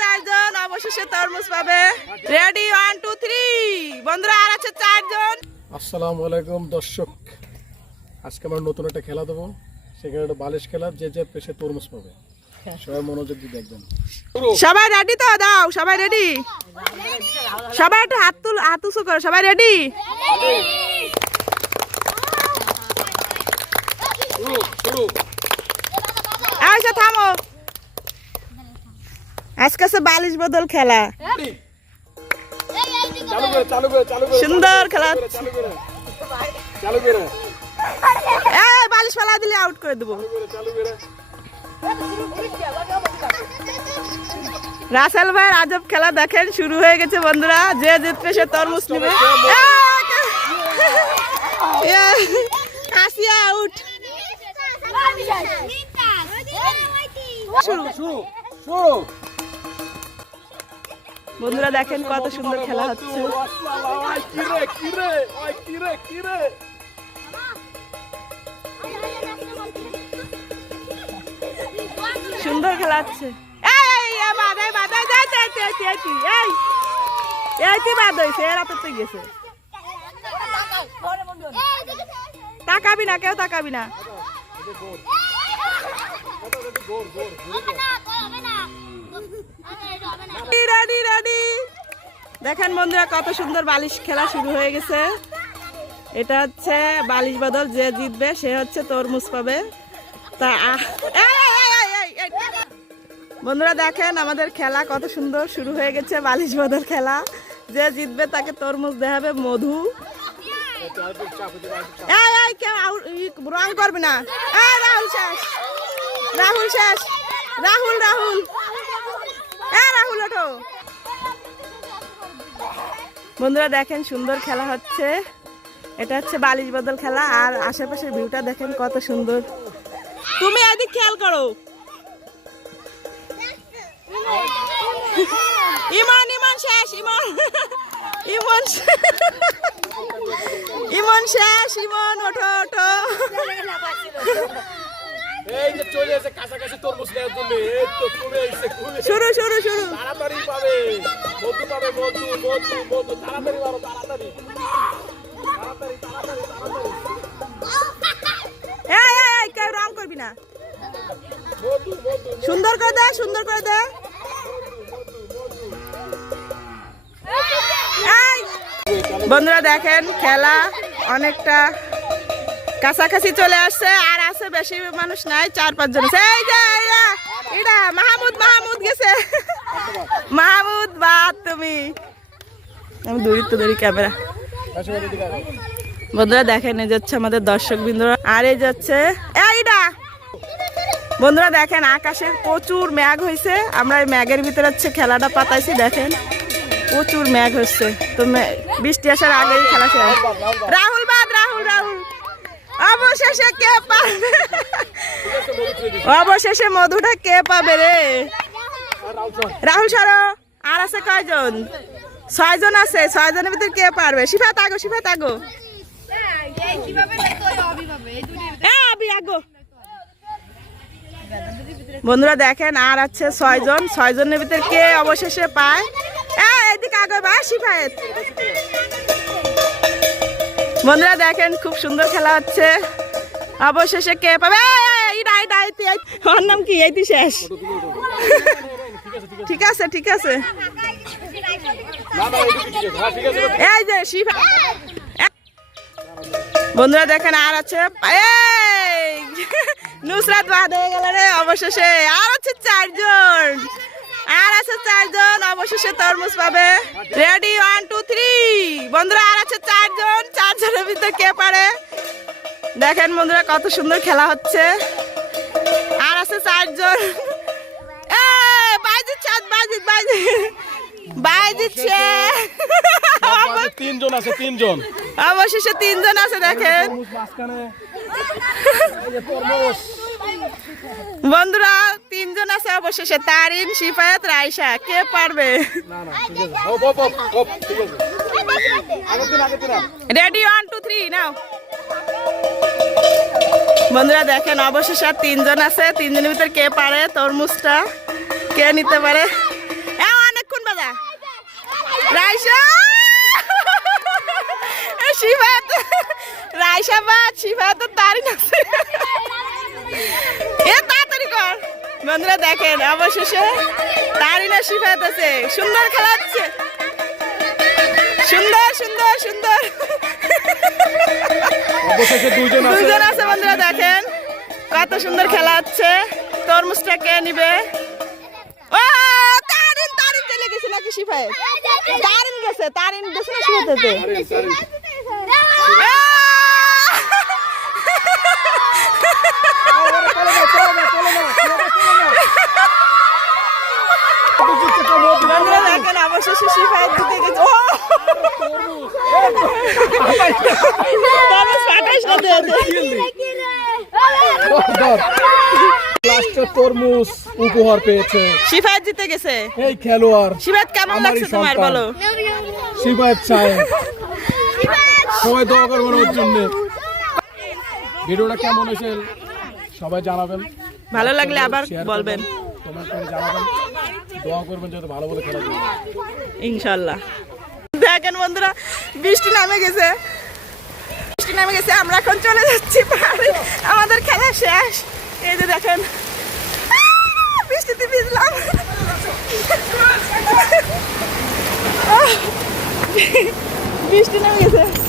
চারজন, অবশেষে তরমুজ পাবে। রেডি 1 2 3 বন্ধুরা, আর আছে চারজন। আসসালামু আলাইকুম দর্শক, আজকে আমরা নতুন একটা খেলা দেবো। সেখানে একটা বালিশ খেলা, যে যে পেশে তরমুজ পাবে। সবাই মনোযোগ দিয়ে দেখবেন। সবাই রেডি তো? দাও, সবাই রেডি? সবাই একটু হাত উঁচু করো। সবাই রেডি? আচ্ছা থামো, আজকে বালিশ বদল খেলা। সুন্দর খেলা। বালিশ ফেলা দিলে আউট করে দেবো। রাসেল ভাই আজব খেলা দেখেন, শুরু হয়ে গেছে বন্ধুরা। যে জিতবে সে তরমুজ নেবে। আসিয়া আউট। বন্ধুরা দেখেন কত সুন্দর খেলা হচ্ছে। সুন্দর খেলা হচ্ছে। তাকাবি না, কেউ তাকাবি না। দেখেন বন্ধুরা কত সুন্দর বালিশ খেলা শুরু হয়ে গেছে। এটা হচ্ছে বালিশ বদল, যে জিতবে সে হচ্ছে তরমুজ পাবে। তা বন্ধুরা দেখেন আমাদের খেলা কত সুন্দর শুরু হয়ে গেছে। বালিশ বদল খেলা, যে জিতবে তাকে তরমুজ দেওয়া হবে, মধু। রং করবি না। রাহুল শেষ, রাহুল শেষ, রাহুল রাহুল রাহুল ওঠো। বন্ধুরা দেখেন সুন্দর খেলা হচ্ছে। এটা হচ্ছে বালিশ বদল খেলা। আর আশেপাশের ভিউটা দেখেন কত সুন্দর। তুমি এদিক খেয়াল করো। ইমন ইমন শেষ, ইমন ইমন ইমন শেষ। ইমন ওঠো ওঠো। এই যে চলে এসে কাছাকাছি তরমুজ নেওয়ার জন্য। এই তো কমে এসে, শুরু শুরু শুরু। তাড়াতাড়ি পাবে মধু, পাবে মধু মধু মধু। তাড়াতাড়ি মারো, তাড়াতাড়ি তাড়াতাড়ি তাড়াতাড়ি তাড়াতাড়ি। এই কেউ রং করবি না। মধু মধু। সুন্দর করে দে, সুন্দর করে দে। বন্ধুরা দেখেন খেলা অনেকটা কাছাকাছি চলে আসছে। আর আছে বেশি মানুষ নাই, 4-5 জন আছে। এই যে এটা মাহমুদ গেছে। মাহমুদ বাদ তুমি। আমি দূরি ক্যামেরা। বন্ধুরা দেখেন এই যাচ্ছে আমাদের দর্শক বিন্দুরা। আর এই যাচ্ছে এইটা। বন্ধুরা দেখেন আকাশে প্রচুর মেঘ হয়েছে। আমরা এই মেঘের ভিতরে হচ্ছে খেলাটা পাতাইছি। দেখেন প্রচুর মেঘ হচ্ছে। তো বৃষ্টি আসার আগেই খেলা শেষ। রাহুল বাদ, রাহুল রাহুল। অবশেষে কে পাবে? অবশেষে মধুটা কে পাবে রে? রাহুল সারো। আর আছে কয়জন? 6 জন আছে। 6 জনের ভিতরে কে পারবে? শিফাত আগো, শিফাত আগো। বন্ধুরা দেখেন আর আছে 6 জন। 6 জনের ভিতরে কে অবশেষে পায়? এদিকে আগে বা শিফাত। বন্ধুরা দেখেন খুব সুন্দর খেলা হচ্ছে। অবশেষে কে পাবে? ওর নাম কি? এই শেষ। ঠিক আছে ঠিক আছে। এই যে শিফা। বন্ধুরা দেখেন আর আছে নুসরাত বাদ হয়ে গেল রে। অবশেষে আর আছে 4 জন। আর আছে 4 জন, অবশেষে তরমুজ পাবে। রেডি 1 2 3 বন্ধুরা, আর আছে 4 জন। 4 জনের ভিতরে কে পারে? দেখেন বন্ধুরা কত সুন্দর খেলা হচ্ছে। আর আছে 4 জন। অবশেষে 3 জন আছে। দেখেন বন্ধুরা 3 জন আছে অবশেষে। তারিন, শিফায়াত, রাইসা। কে পারবে? রেডি 1 2 3 নাও। বন্ধুরা দেখেন অবশেষে 3 জন আছে। 3 জনের ভিতরে কে পারে তরমুজটা? কে নিতে পারে? রাইসা শিফাত রাইসাবাদ শিফাত তারিন আছে এ তাড়াতাড়ি কর বন্ধুরা দেখেন অবশেষে তারিনা শিফাত আছে সুন্দর খেলা হচ্ছে সুন্দর সুন্দর সুন্দর অবশেষে দুজন আছে বন্ধুরা দেখেন কত সুন্দর খেলা হচ্ছে তরমুজটা কে নিবে ও তারিন তারিন চলে গেছে নাকি শিফাত তারিন গেছে না শিফাতেতে বন্ধুরা দেখেন অবশেষে শিফাত জিতে গেছে ও তরমুজ উপহার পেয়েছে শিফাত জিতে গেছে এই খেলোয়াড় শিফাত কেমন লাগছে তোমার বলো শিফাত সাহেব সবাই দোয়া করবেন ওর জন্য ভিডিওটা কেমন হয়েছে সবাই জানাবেন ভালো লাগলে আবার শেয়ার বলবেন কমেন্ট করে জানাবেন দোয়া করবেন যাতে ভালো ভালো খেলা যায় ইনশাআল্লাহ দেখেন বন্ধুরা বৃষ্টি নামে গেছে আমরা এখন চলে যাচ্ছি পাহাড়ে আমাদের খেলা শেষ এই যে দেখেন বৃষ্টিতে ভিজলাম বৃষ্টি নেমে গেছে